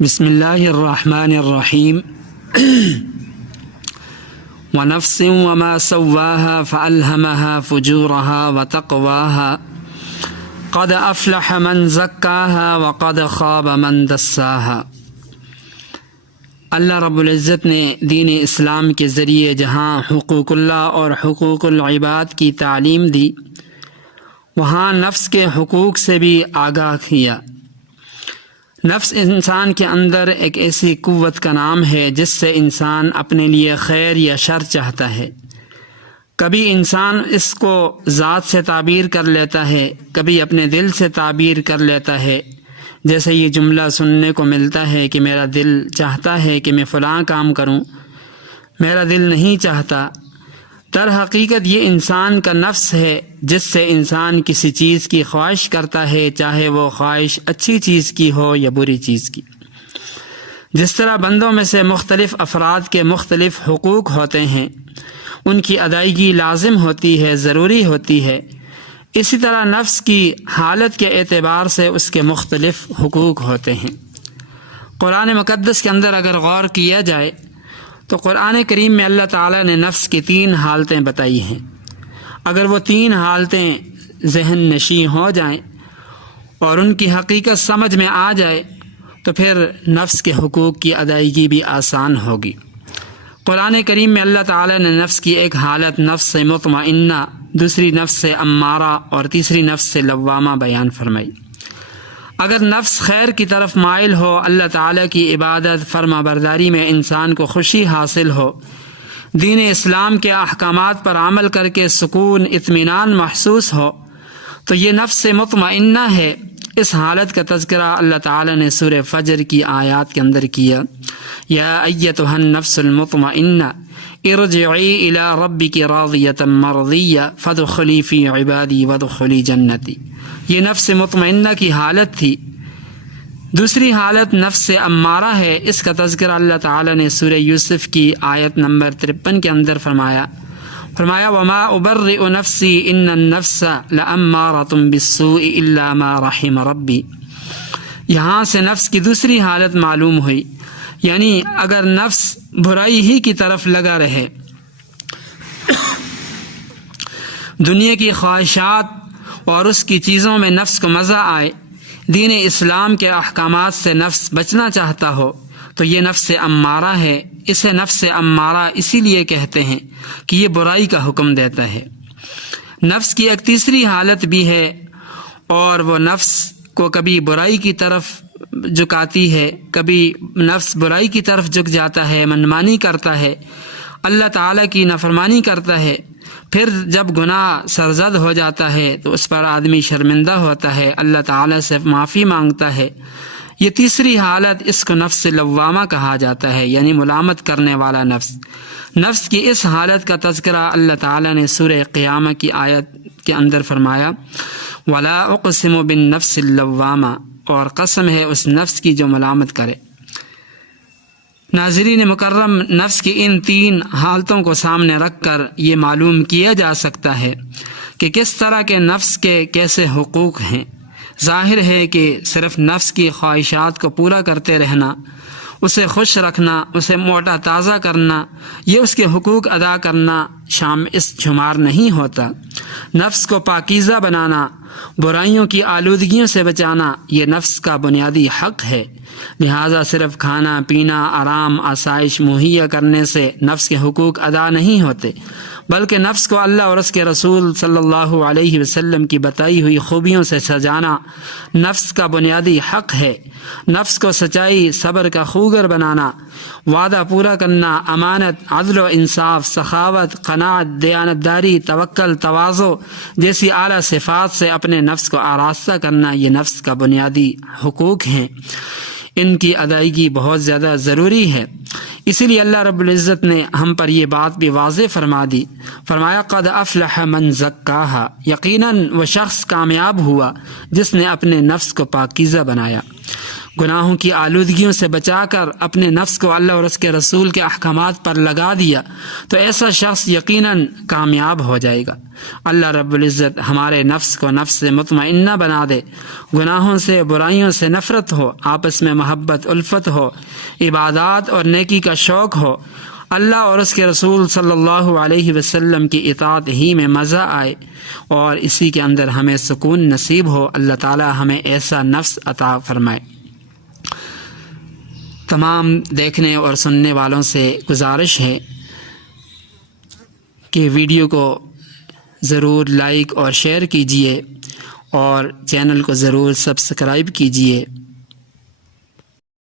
بسم اللہ الرحمن الرحیم ونفس وما سواها فألهمها فجورها وتقواها قد افلح من زکاها وقد خاب من دساها۔ اللہ رب العزت نے دین اسلام کے ذریعے جہاں حقوق اللہ اور حقوق العباد کی تعلیم دی، وہاں نفس کے حقوق سے بھی آگاہ کیا۔ نفس انسان کے اندر ایک ایسی قوت کا نام ہے جس سے انسان اپنے لیے خیر یا شر چاہتا ہے۔ کبھی انسان اس کو ذات سے تعبیر کر لیتا ہے، کبھی اپنے دل سے تعبیر کر لیتا ہے۔ جیسے یہ جملہ سننے کو ملتا ہے کہ میرا دل چاہتا ہے کہ میں فلاں کام کروں، میرا دل نہیں چاہتا۔ در حقیقت یہ انسان کا نفس ہے جس سے انسان کسی چیز کی خواہش کرتا ہے، چاہے وہ خواہش اچھی چیز کی ہو یا بری چیز کی۔ جس طرح بندوں میں سے مختلف افراد کے مختلف حقوق ہوتے ہیں، ان کی ادائیگی لازم ہوتی ہے، ضروری ہوتی ہے، اسی طرح نفس کی حالت کے اعتبار سے اس کے مختلف حقوق ہوتے ہیں۔ قرآن مقدس کے اندر اگر غور کیا جائے تو قرآن کریم میں اللہ تعالیٰ نے نفس کی 3 حالتیں بتائی ہیں۔ اگر وہ 3 حالتیں ذہن نشین ہو جائیں اور ان کی حقیقت سمجھ میں آ جائے تو پھر نفس کے حقوق کی ادائیگی بھی آسان ہوگی۔ قرآن کریم میں اللہ تعالیٰ نے نفس کی ایک حالت نفس مطمئنہ، دوسری نفس امارہ اور تیسری نفس لوامہ بیان فرمائی۔ اگر نفس خیر کی طرف مائل ہو، اللہ تعالیٰ کی عبادت فرما برداری میں انسان کو خوشی حاصل ہو، دین اسلام کے احکامات پر عمل کر کے سکون اطمینان محسوس ہو، تو یہ نفس مطمئنہ ہے۔ اس حالت کا تذکرہ اللہ تعالیٰ نے سورہ فجر کی آیات کے اندر کیا۔ یا ایتھا النفس المطمئنہ ارجعی الی ربک راضیۃ مرضیہ فادخلی فی عبادی وادخلی جنتی۔ یہ نفس مطمئنہ کی حالت تھی۔ دوسری حالت نفس امارہ ہے، اس کا تذکرہ اللہ تعالیٰ نے سورہ یوسف کی آیت نمبر 53 کے اندر فرمایا وما ابرئ نفسی ان النفس لامارۃ بالسوء الا ما رحم ربی۔ یہاں سے نفس کی دوسری حالت معلوم ہوئی، یعنی اگر نفس برائی ہی کی طرف لگا رہے، دنیا کی خواہشات اور اس کی چیزوں میں نفس کو مزہ آئے، دین اسلام کے احکامات سے نفس بچنا چاہتا ہو، تو یہ نفس امارہ ہے۔ اسے نفس امارہ اسی لیے کہتے ہیں کہ یہ برائی کا حکم دیتا ہے۔ نفس کی ایک تیسری حالت بھی ہے، اور وہ نفس کو کبھی برائی کی طرف جھکاتی ہے، کبھی نفس برائی کی طرف جھک جاتا ہے، منمانی کرتا ہے، اللہ تعالیٰ کی نافرمانی کرتا ہے۔ پھر جب گناہ سرزد ہو جاتا ہے تو اس پر آدمی شرمندہ ہوتا ہے، اللہ تعالیٰ سے معافی مانگتا ہے۔ یہ تیسری حالت، اس کو نفس لوامہ کہا جاتا ہے، یعنی ملامت کرنے والا نفس۔ نفس کی اس حالت کا تذکرہ اللہ تعالیٰ نے سورہ قیامہ کی آیت کے اندر فرمایا وَلَا أُقْسِمُ بِالنَّفْسِ اللَّوَّامَةِ، اور قسم ہے اس نفس کی جو ملامت کرے۔ ناظرین مکرم، نفس کی ان 3 حالتوں کو سامنے رکھ کر یہ معلوم کیا جا سکتا ہے کہ کس طرح کے نفس کے کیسے حقوق ہیں۔ ظاہر ہے کہ صرف نفس کی خواہشات کو پورا کرتے رہنا، اسے خوش رکھنا، اسے موٹا تازہ کرنا، یہ اس کے حقوق ادا کرنا اس شمار نہیں ہوتا۔ نفس کو پاکیزہ بنانا، برائیوں کی آلودگیوں سے بچانا، یہ نفس کا بنیادی حق ہے۔ لہٰذا صرف کھانا پینا، آرام آسائش مہیا کرنے سے نفس کے حقوق ادا نہیں ہوتے، بلکہ نفس کو اللہ اور اس کے رسول صلی اللہ علیہ وسلم کی بتائی ہوئی خوبیوں سے سجانا نفس کا بنیادی حق ہے۔ نفس کو سچائی، صبر کا خوگر بنانا، وعدہ پورا کرنا، امانت، عدل و انصاف، سخاوت، قناعت، دیانتداری، توکل، تواضع جیسی اعلیٰ صفات سے اپنے نفس کو آراستہ کرنا، یہ نفس کا بنیادی حقوق ہیں۔ ان کی ادائیگی بہت زیادہ ضروری ہے۔ اسی لیے اللہ رب العزت نے ہم پر یہ بات بھی واضح فرمایا قد افلح من زکاہا، یقیناً وہ شخص کامیاب ہوا جس نے اپنے نفس کو پاکیزہ بنایا۔ گناہوں کی آلودگیوں سے بچا کر اپنے نفس کو اللہ اور اس کے رسول کے احکامات پر لگا دیا تو ایسا شخص یقیناً کامیاب ہو جائے گا۔ اللہ رب العزت ہمارے نفس کو نفس مطمئنہ بنا دے، گناہوں سے برائیوں سے نفرت ہو، آپس میں محبت الفت ہو، عبادات اور نیکی کا شوق ہو، اللہ اور اس کے رسول صلی اللہ علیہ وسلم کی اطاعت ہی میں مزہ آئے اور اسی کے اندر ہمیں سکون نصیب ہو۔ اللہ تعالی ہمیں ایسا نفس عطا فرمائے۔ تمام دیکھنے اور سننے والوں سے گزارش ہے کہ ویڈیو کو ضرور لائک اور شیئر کیجیے اور چینل کو ضرور سبسکرائب کیجیے۔